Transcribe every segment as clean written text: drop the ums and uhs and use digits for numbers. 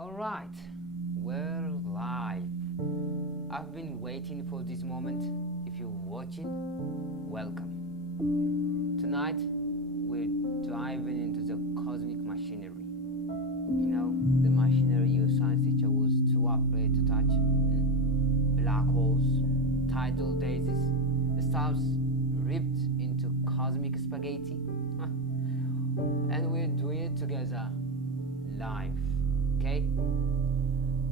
Alright, we're live. I've been waiting for this moment. If you're watching, welcome. Tonight, we're diving into the cosmic machinery. You know, the machinery your science teacher was too afraid to touch. Black holes, tidal daisies, the stars ripped into cosmic spaghetti. And we're doing it together, live. Okay?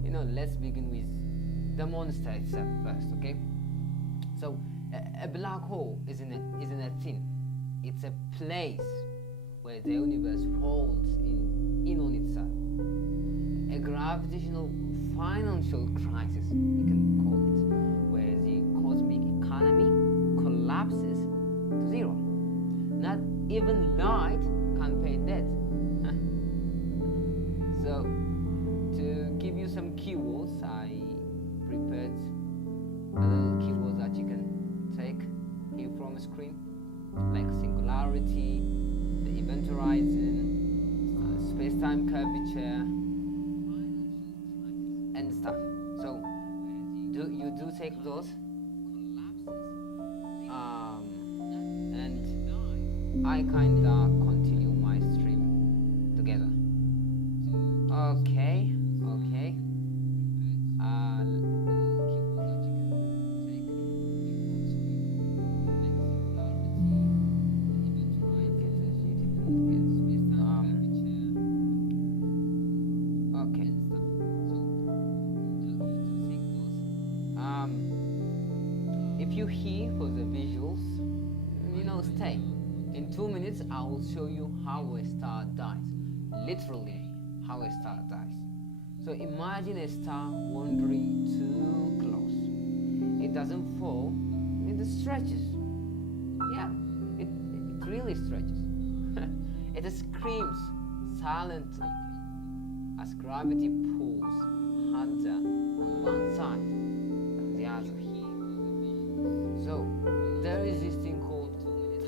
You know, let's begin with the monster itself first, okay? So, a black hole isn't a thing. It's a place where the universe folds in on itself. A gravitational financial crisis, you can call it, where the cosmic economy collapses to zero. Not even light can pay debt. So, to give you some keywords, I prepared a little keywords that you can take here from a screen, like singularity, the event horizon, space-time curvature, and stuff. So, you do take those, and I kinda continue my stream together. Okay. If you're here for the visuals, stay. In 2 minutes, I will show you how a star dies. Literally, how a star dies. So imagine a star wandering too close. It doesn't fall, it stretches. Yeah, it really stretches. It screams silently as gravity pulls harder on one side than the other. So there is this thing called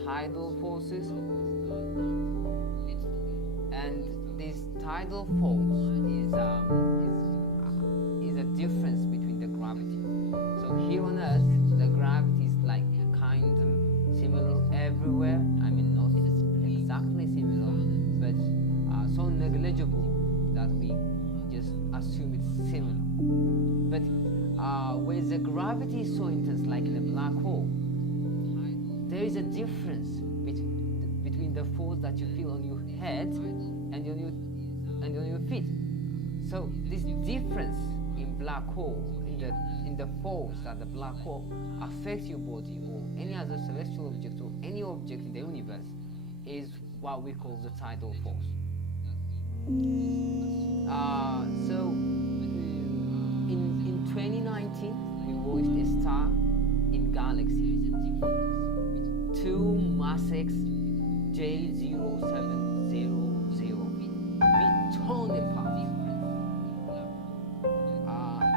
tidal forces, and this tidal force is a difference between the gravity. So here on Earth, the gravity is like kind of similar everywhere. I mean, not exactly similar, but so negligible that we just assume it's similar. But where the gravity is so intense, like in a black hole, there is a difference between the force that you feel on your head and on your feet. So this difference in black hole, in the force that the black hole affects your body or any other celestial object or any object in the universe, is what we call the tidal force. So in 2019, we watched a star in Galaxies 2 Massex J0700 be torn apart.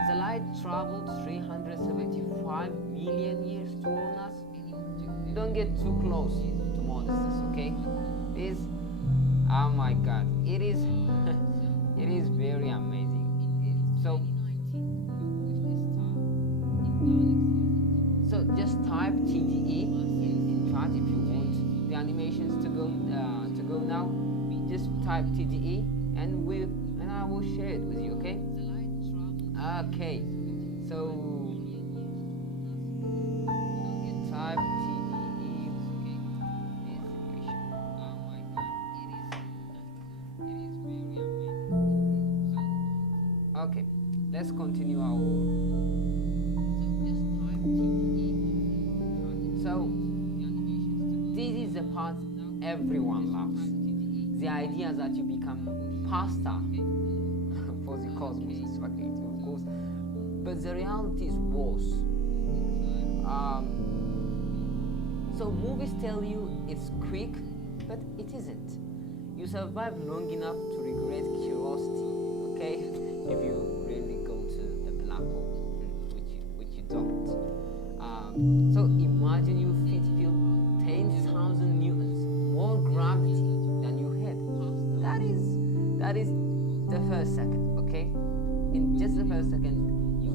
The light traveled 375 million years to warn us. Don't get too close to monsters, okay? Oh my God, it is it is very amazing. So just type TDE in chat if you want the animations to go now. Just type TDE and I will share it with you, okay? Okay, so type TDE animation. Okay, let's continue our So, this is the part everyone loves. The idea that you become pasta for the cosmos spaghetti, of course. But the reality is worse. So movies tell you it's quick, but it isn't. You survive long enough to regret curiosity, okay? If you really go to a black hole, which you don't. So imagine your feet feel 10,000 newtons more gravity than your head. That is the first second, okay? okay? In just the first second, you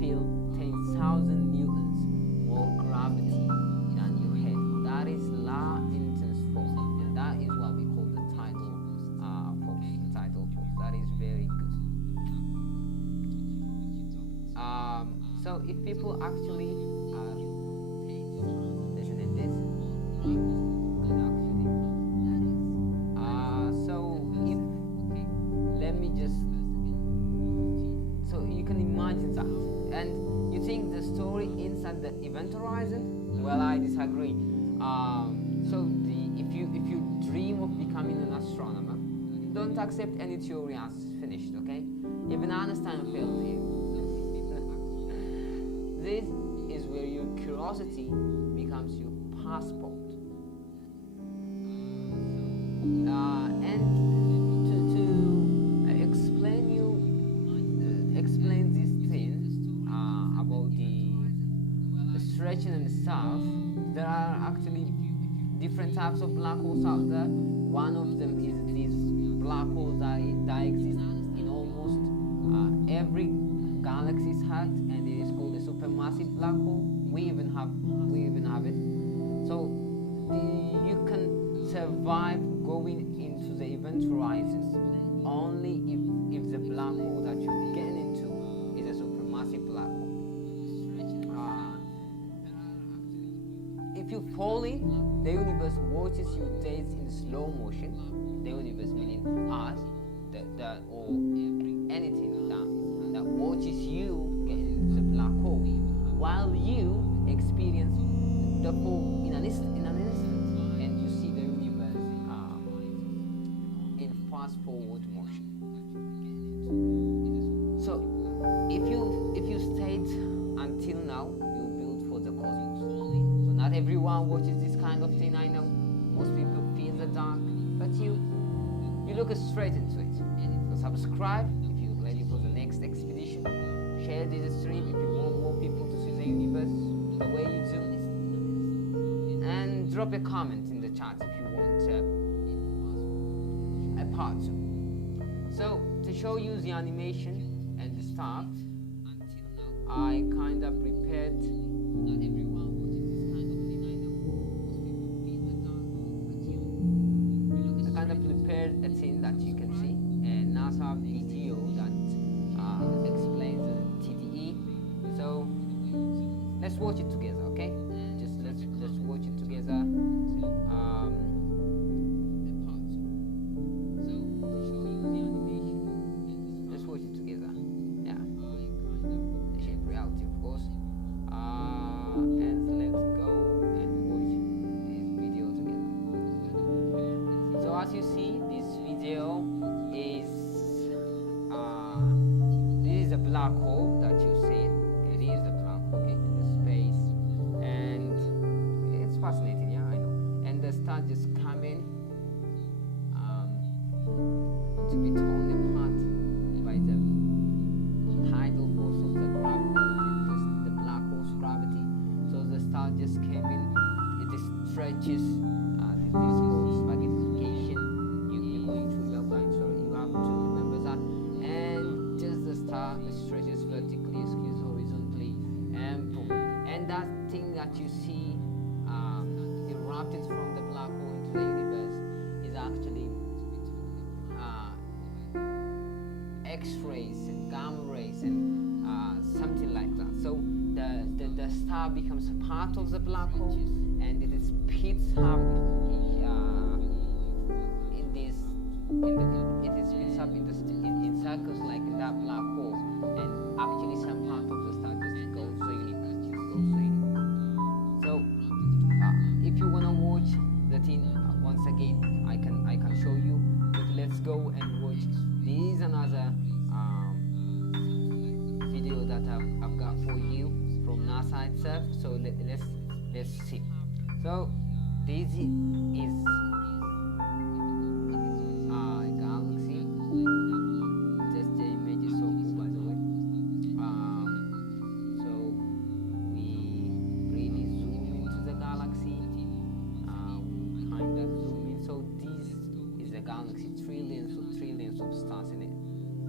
feel 10,000 newtons more gravity than your head. That is La intense force, and that is what we call the tidal force. The tidal force. That is very good. So if people actually listen in this, so if let me just so you can imagine that, and you think the story inside the event horizon. Well, I disagree. So if you dream of becoming an astronomer, don't accept any theory as finished. Okay, even Einstein failed here. This is where your curiosity becomes your passport. And to explain this thing about the stretching and stuff, there are actually different types of black holes out there. One of them is these black holes that exist in almost every galaxy's heart, and it is called a supermassive black hole. We even have it. So you can survive going into the event horizon only if the black hole that you're getting into is a supermassive black hole. If you fall in, the universe watches you days in slow motion. The universe meaning us, or anything that watches you get into the black hole, while you experience the fall in an instant, and you see the universe in fast forward motion. So if you stayed until now, you built for the cosmos. So not everyone watches this kind of thing. I know most people feel the dark, but you look straight into it. So subscribe if you're ready for the next expedition. Share this stream if you want more people to see the universe the way you do. And drop a comment in the chat if you want a part 2. So to show you the animation and the stuff, I kind of prepared. Not everyone watches this kind of thing. I know most people feel the dark, but I kind of prepared a thing that you can see, and NASA video that explains the TDE. So let's watch it together, okay? Just let's watch it together. Let's watch it together. Yeah. The shape reality, of course. And let's go and watch this video together. So as you see, this video is this is a black hole that you see. It is a black hole, okay, in the space, and it's fascinating. Yeah, I know. And the star just coming to be torn apart by the tidal force of the black hole's gravity. So the star just came in. It stretches. This is called spaghettification. You have to remember that. And just the star stretches vertically, skews horizontally, and boom. And that thing that you see erupted from the black hole into the universe is actually X-rays and gamma rays and something like that. So the star becomes a part of the black hole, and it speeds up in circles like in that black hole, and actually some part of the star just goes to the universe. So if you wanna watch the thing once again, I can show you. But let's go and watch. This is another video that I've got for you from NASA itself. So let's see. So this is galaxy. Just the image is so cool, by the way. So we really zoom into the galaxy. We kind of zoom in. So this is a galaxy, trillions of stars in it,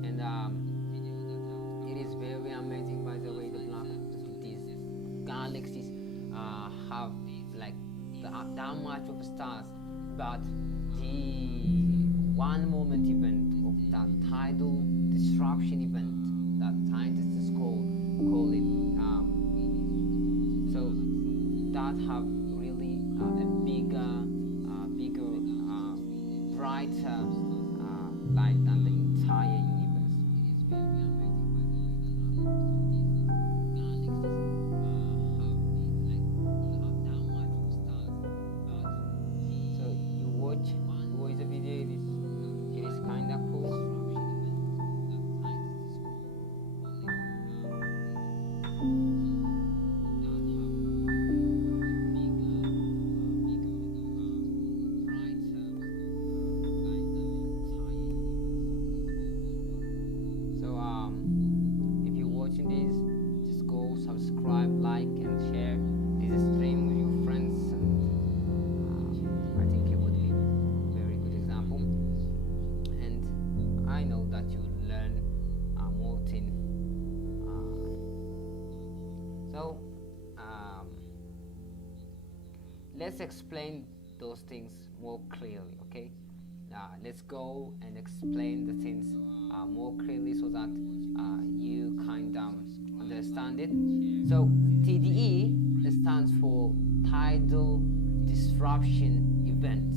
and galaxies have like that much of stars, but the one moment event of that tidal disruption event that scientists call it, so that have really a bigger brighter light than the entire universe. So you watch the video, it is kind of cool. Subscribe, like, and share this stream with your friends, and I think it would be a very good example. And I know that you learn more things. So let's explain those things more clearly, okay? Let's go and explain the things more clearly so that you kind of understand it. So TDE stands for Tidal Disruption Event,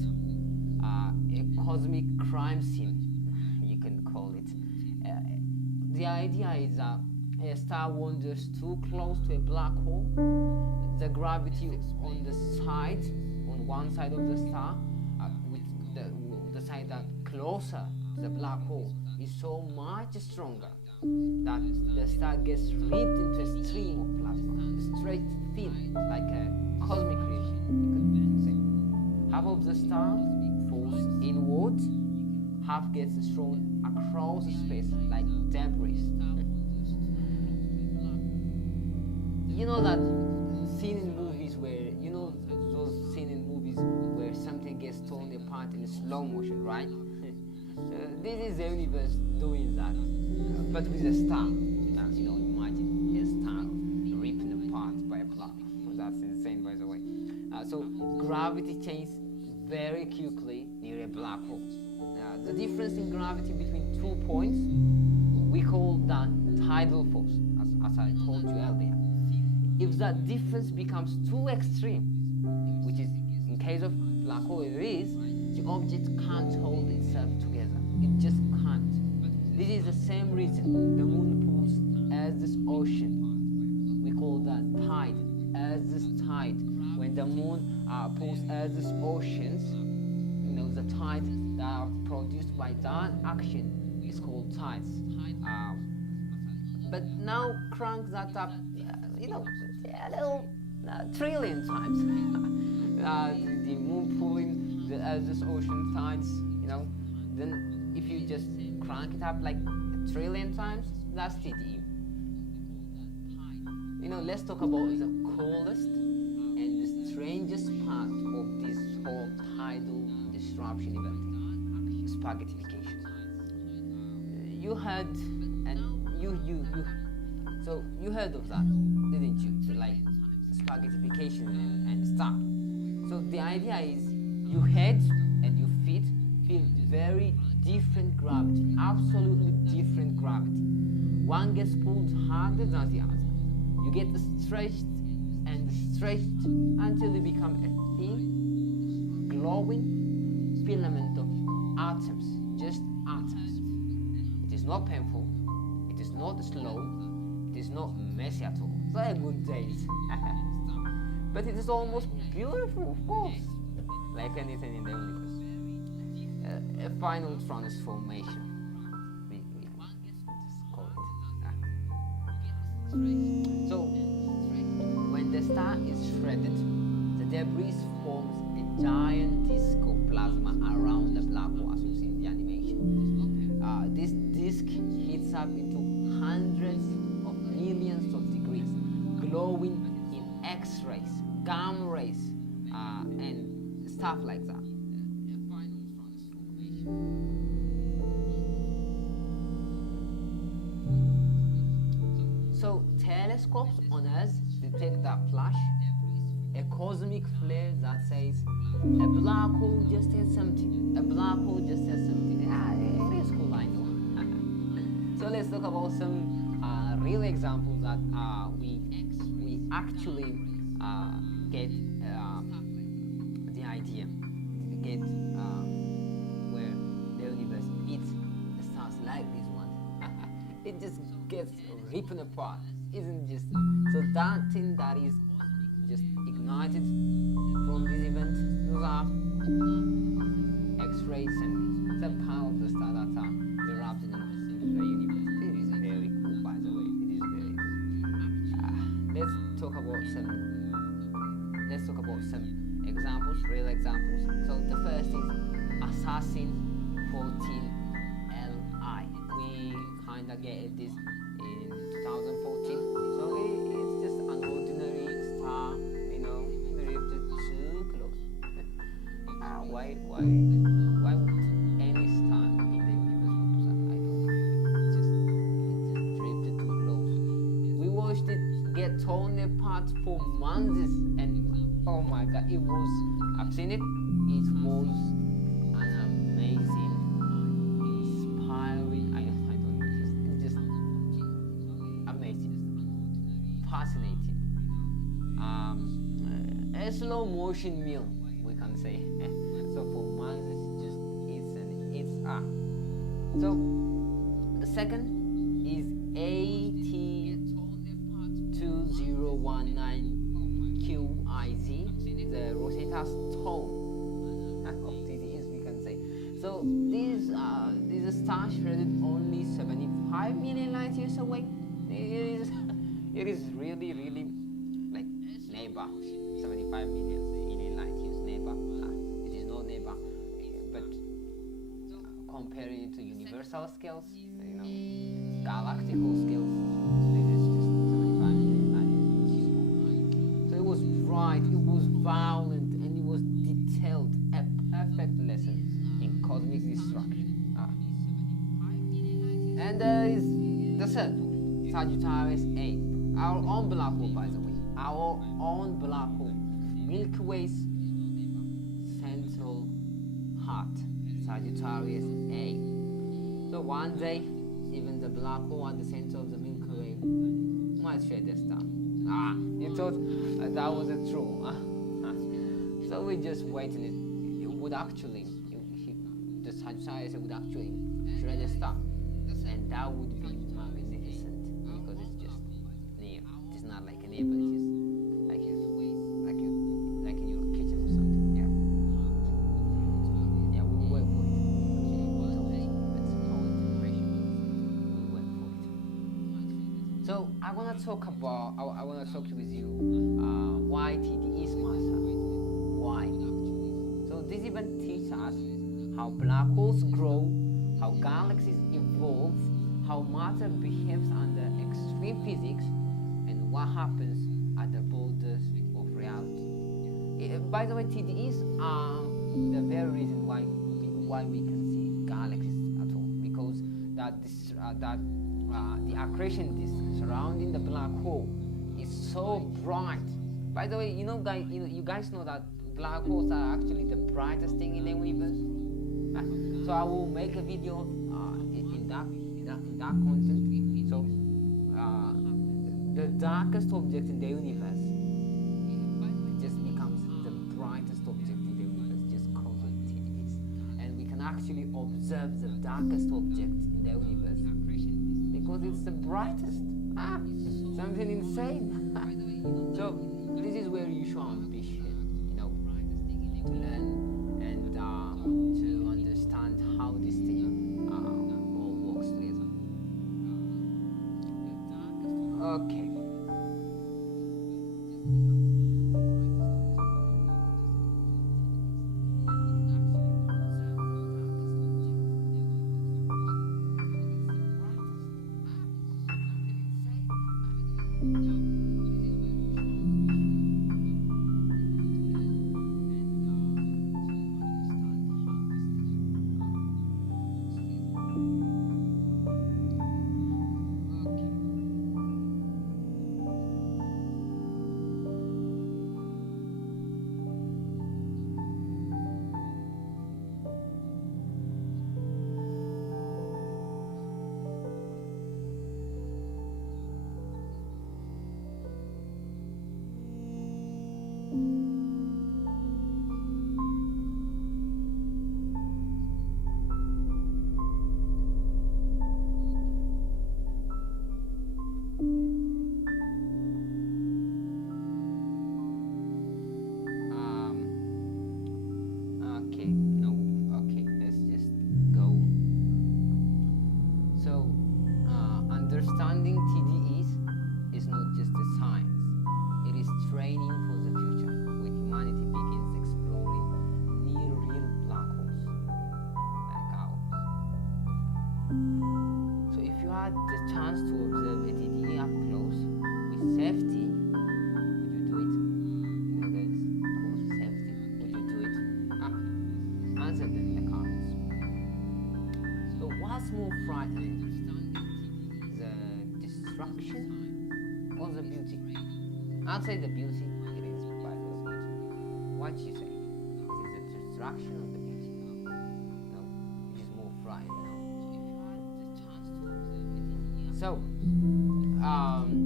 a cosmic crime scene, you can call it. The idea is that a star wanders too close to a black hole. The gravity on one side of the star, with the side that closer to the black hole, is so much stronger that the star gets ripped into a stream of plasma, straight thin, like a cosmic rip, you could say. Half of the star falls inwards, half gets thrown across space like debris. You know that scene in movies where, those scene in movies where something gets torn apart in slow motion, right? This is the universe doing that, but with a star. Imagine a star ripping apart by a black hole. That's insane, by the way. So gravity changes very quickly near a black hole. The difference in gravity between 2 points, we call that tidal force, as I told you earlier. If that difference becomes too extreme, which is in case of black hole it is, the object can't hold itself together. It just can't. This is the same reason the moon pulls Earth's ocean. We call that tide, Earth's tide. When the moon pulls Earth's oceans, the tides that are produced by that action is called tides. But now crank that up, a little trillion times. The moon pulling the Earth's ocean tides, then if you just crank it up like a trillion times, that's TDE. Let's talk about the coolest and the strangest part of this whole tidal disruption event: spaghettification. You heard, so you heard of that, didn't you? Like spaghettification and stuff. So the idea is your head and your feet feel very different gravity, absolutely different gravity. One gets pulled harder than the other. You get stretched and stretched until you become a thin, glowing filament of atoms, just atoms. It is not painful, it is not slow, it is not messy at all. They're good days. But it is almost beautiful, of course, like anything in the universe. A final transformation, we just call it. So, when the star is shredded, the debris forms a giant disk of plasma around the black hole, as you see in the animation. This disk heats up into hundreds of millions of degrees, glowing in X-rays, gamma rays, and stuff like that. So telescopes on Earth detect that flash, a cosmic flare that says a black hole just has something. A black hole just has something. Yeah, it is cool, I know. So let's talk about some real examples that we actually get the idea, get where the universe eats the stars like this one. It just gets ripped apart, isn't just so that thing that is just ignited from this event. Those are X-rays and some part of the star that are erupted into the universe. It is very cool, by the way. It is very cool. Let's talk about some examples, real examples. So the first is Assassin 14Li. We kinda get this in 2014. So it's just an ordinary star, drifted too close. Why would any star in the universe want to that? I don't know. It just drifted too close. We watched it get torn apart for months, and oh my god, I've seen it. It was an amazing, inspiring. I don't know. It's just amazing, fascinating. A slow motion meal, we can say. So for months, it's So the second is AT2019QIZ, the Rosetta Stone of TDEs, we can say. So this is a star shredded only 75 million light years away. It is really like neighbor, 75 million light years neighbor. It is not neighbor, but comparing it to universal scales, galactical scales, this is just 75 million light years. So it was bright, it was violent, and it was detailed. A perfect lesson in cosmic destruction. And there is the third one, Sagittarius A, our own black hole, by the way. Our own black hole, Milky Way's central heart, Sagittarius A. So one day, even the black hole at the center of the Milky Way might shed a star. You thought that wasn't true. So we just waiting. It would actually, the Sagittarius would actually shred a star, and that would be magnificent because it's just near. It's not like a neighbor. It's just like in your kitchen or something. Yeah, we will wait for it. Actually, that's our integration. We will wait for it. So I wanna talk with you why TDEs matter. Why? So this event teaches us how black holes grow, how galaxies evolve, how matter behaves under extreme physics, and what happens at the borders of reality. By the way, TDEs are the very reason why we can see galaxies at all, because the accretion disk surrounding the black hole is so bright. By the way, you guys know that black holes are actually the brightest thing in the universe. So I will make a video in that content. So the darkest object in the universe just becomes the brightest object in the universe, just called TDEs. And we can actually observe the darkest object in the universe because it's the brightest. Something insane. So this is where you show ambition, to learn and to understand how this thing all works together. Okay. understanding TDEs is not just a science, it is training for the future when humanity begins exploring near-real black holes like ours. So if you had the chance to observe a TDE up close with safety, would you do it? You know, guys, of course, safety. Would you do it? Answer them in the comments. So what's more frightening? The destruction or the beauty? I'd say the beauty. It is, by the way. What you say? Is it the destruction or the beauty? No, which is more frightening. So,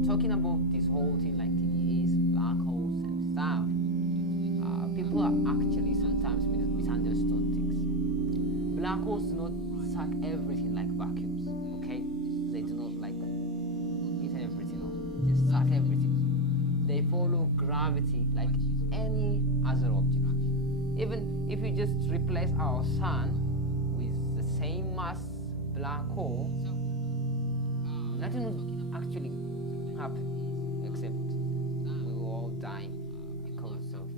talking about this whole thing like TDEs, black holes and stuff, people are actually sometimes misunderstood things. Black holes do not suck everything like vacuums, okay? They do not like eat everything or just suck everything. They follow gravity like any other object. Even if you just replace our sun with the same mass black hole, nothing would actually happen except we will all die because of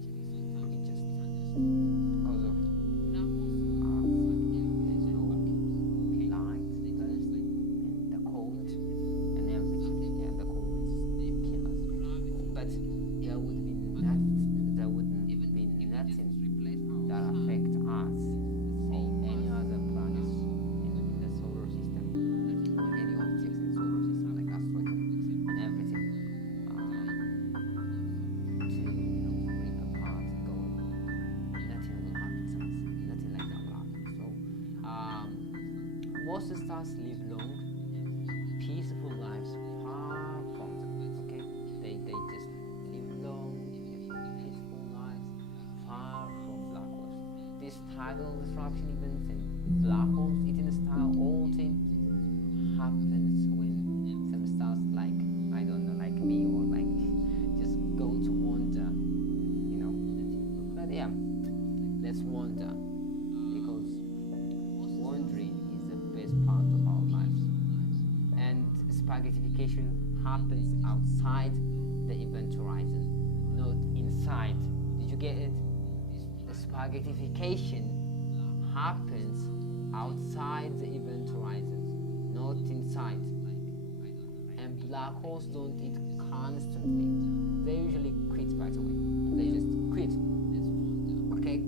most stars live long, peaceful lives far from them, okay? They just live long, peaceful lives far from black holes. These tidal disruption events and black holes eating a star, all things happens when some stars like, I don't know, like me or like just go to wander, you know? But yeah, let's wander, because wandering is part of our lives. And spaghettification happens outside the event horizon, not inside. Did you get it? The spaghettification happens outside the event horizon, not inside. And black holes don't eat constantly. They usually quit, by the way. They just quit. Okay?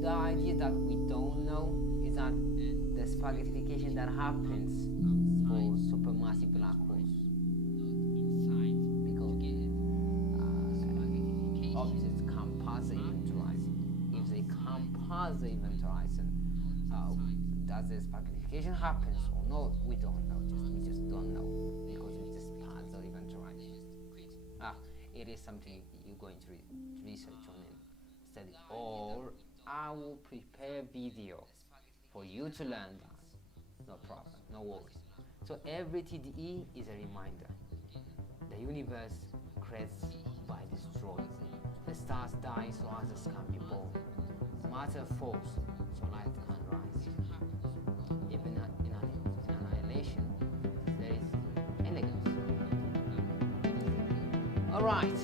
The idea that we don't know is that the spaghettification that happens for supermassive black holes, because objects come past the event horizon. If they come past the event horizon, does the spaghettification happens or not? We don't know. We just don't know, because we just pass the event horizon. It is something you're going to research on and study, or I will prepare video for you to learn that. No problem, no worries. So every TDE is a reminder. The universe creates by destroys. The stars die so others can be born. Matter falls so light can rise. Even in annihilation, there is elegance. Alright.